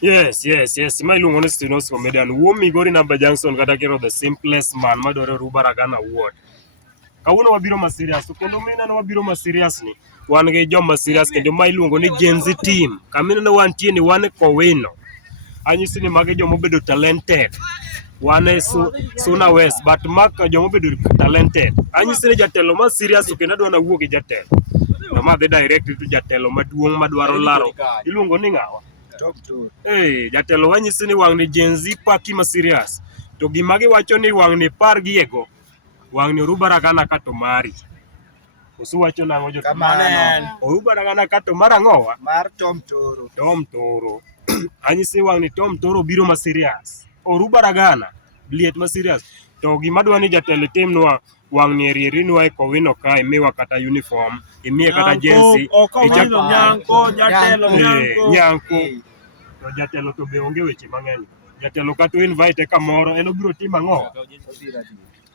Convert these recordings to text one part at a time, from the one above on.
Yes. My luongo ni Stinos Comedian. Wuo Migori Namba Junction kata kero the simplest man madwaro Rubaragana Award. Kawuono wabiro ma serious to kendo mineno wabiro ma serious ni wan gi joma serious kendo ma iluongo ni Gen Z team. Kamineno wantie ni wan Kowino. Anyisi ni mage joma obedo talented. Wan e Suna West but maka joma obedo talented. Anyisi ni jatelo ma serious to kendo adwa na wuo gi jatelo. Ma dhi direct to jatelo maduong' madwaro laro. Iluongo ni ng'awa? Jatelo wanyisi ni wang' ni Gen Z paki ma serious. To gima giwacho ni wang' ni par giego. Wang' ni Rubaragana kato mari. Usuwacho nang'o jo kamano. Rubaragana kato marang'owa? Mar Tom Toro. Tom Toro. Anyisi wang' ni Tom Toro biro ma serious. Rubaragana liet ma serious. To gima dwa ni jatelo timnwa wang' ni erieri nwa e Kowino kae miwa kata uniform. Imiye kata jersey. Nyanko. To jatelo to be onge weche mang'eny. Jatelo kata invite kamoro en obiro timo ang'o?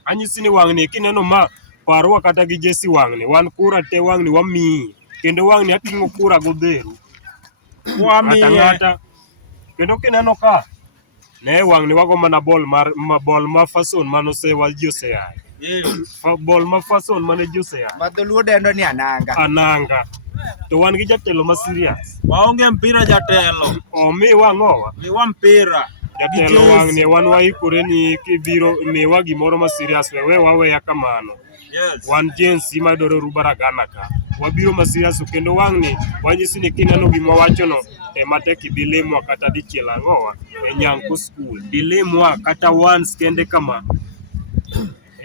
Anyisi ni wang' ni kineno ma parwa kata gi Jesse wang' ni wan kura te wang' ni wamiyi kendo wang' ni ating'o kura godheru ng'ata kendo kineno ka ne wang' ni wago mana bol ma fason manosewa ji oseyai bol ma fason mane ji oseyai ma dholuo dendo ni ananga to wan gi jatelo ma serious waonge mpira jatelo mi wang'owa miwa mpira jatelo wang' ni wan waikore ni kibiro miwa gimoro ma serious we waweya kamano. Wan Gen Z madwaro Rubaragana ka wabiro ma serious kendo wang' ni wanyisi ni kineno gima wachono matek idhi lemwa kata dichiel ang'owa e Nyanko school dilemwa kata once kende kama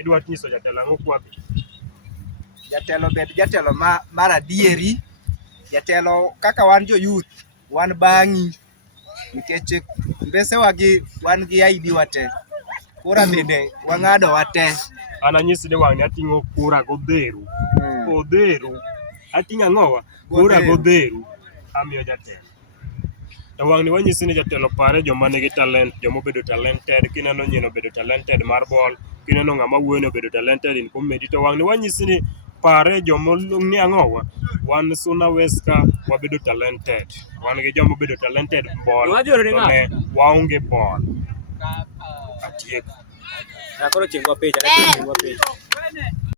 idwa nyiso jatelo ang'o kwapi jatelo bed jatelo mar adieri jatelo kaka wan jo youth wan bang'i nikech mbese wan gi ID wate kura bende wang'ado wate ananyisi ni wang' ni ating'o kura godheru odheru ating'o ang'owa kura godheru amiyo jatelo to wang' ni wanyisi ni jatelo pare joma nigi talent joma obedo talented kineno nyieno obedo talented mar ball kineno ng'ama wuoyo ni obedo talented in comedy to wang' ni wanyisi ni pare joma ni ang'owa wan Suna West ka wabedo talented wan gi joma obedo talented ball to ne waonge ball atieko Koro chingwa picha